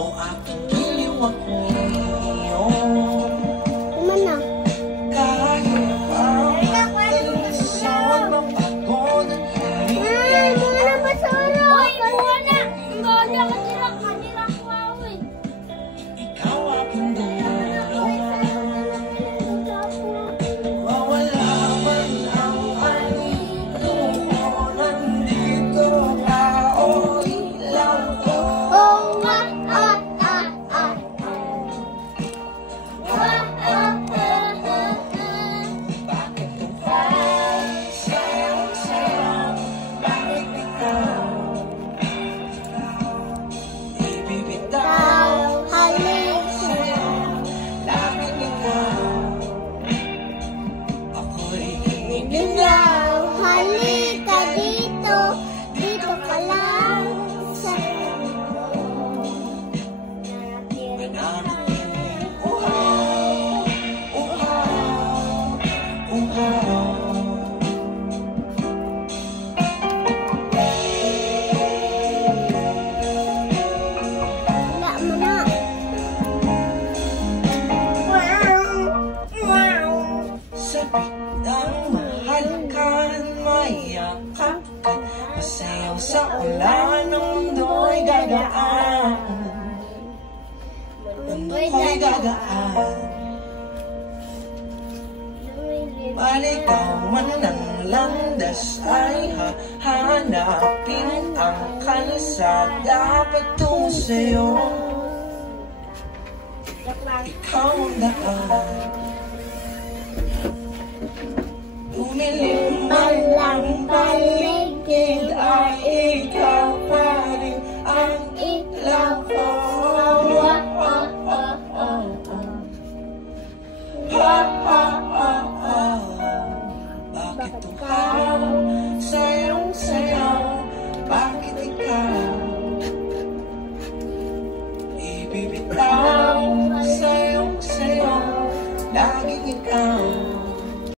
o aking giliw ako'y iyong Mana? kahit ang sawang mapagod at Ay, muna basura! Uy, muna! Ang ganda ka sila kanila kuwawi. ikaw aking dulo. Mawala man ang anito ko, nandito ka o ilaw ko. Oh, Bakit ka sayang-sayang? Bakit ikaw ibibitaw? halik. Bakit ikaw ako'y Binilaw, halika dito. Dito ka lang sa uhaw, uhaw, uhaw. Wala mo na. Sabik ng mahal ka, mayakap ka, masayaw sa ulan, ang mundo'y gagaan. Mundo'y gagaan. Maligaw man ng landas ay hahanapin ang kalsada patungo sa'yo. Ikaw ang daan. Tumilim man ang paligid ay ikaw pa rin ang ilaw ko. Bakit ikaw sayang-sayaw? Bakit ikaw ibibitaw? Sayang-sayaw, laging ikaw.